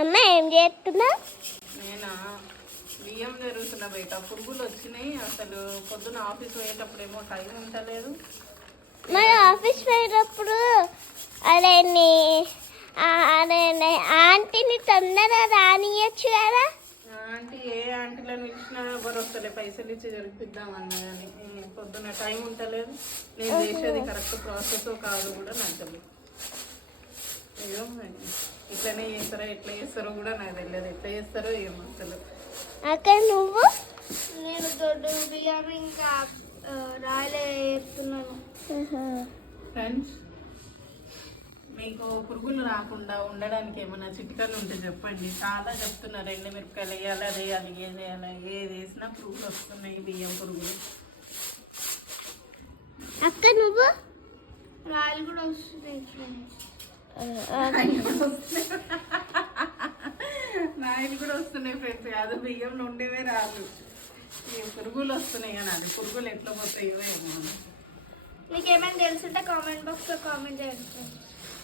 అమ్మ ఏం చేస్తున్నా? నేనా బియ్యం జరుగుతున్నా బయట. పురుగులు వచ్చినాయి. అసలు పొద్దున ఆఫీస్ పోయేటప్పుడేమో టైం ఉంటలేదు. మరి ఆఫీస్ పోయేటప్పుడు అదే ఆంటీని తొందరగా రానియచ్చు కదా. ఆంటీ ఏ ఆంటీలను ఇచ్చినా ఎవరు వస్తలే, పైసలు ఇచ్చి జరిపిద్దామన్నా కానీ పొద్దున టైం ఉంటలేదు. నేను చేసేది కరెక్ట్ ప్రాసెస్ కాదు కూడా నాకు తెలియదు. అయ్యో ఇట్లనే చేస్తారో ఎట్లా చేస్తారో కూడా నాకు తెలియదు. ఎట్లా చేస్తారో ఏమో అసలు. అక్కడ నువ్వు? నేను దొడ్డు బియ్యం ఇంకా రాయలే వేస్తున్నాను. ఫ్రెండ్స్, మీకు పురుగులు రాకుండా ఉండడానికి ఏమైనా చిట్కాలు ఉంటే చెప్పండి. చాలా చెప్తున్నారు, ఎండుమిరపకాయలు వేయాలి, అది వేయాలి, ఏది వేయాలి, ఏది వేసినా పురుగులు వస్తున్నాయి, బియ్యం పురుగులు. అక్క నువ్వు? రాయలు కూడా వస్తున్నాయి. నాయలు కూడా వస్తున్నాయి ఫ్రెండ్స్. కాదు బియ్యంలో ఉండేవే రాదు, ఈ పురుగులు వస్తున్నాయి. కానీ అది పురుగులు ఎట్లా పోతాయో ఏమో. మీకు ఏమైనా తెలుసుంటే కామెంట్ బాక్స్లో కామెంట్ చేయండి.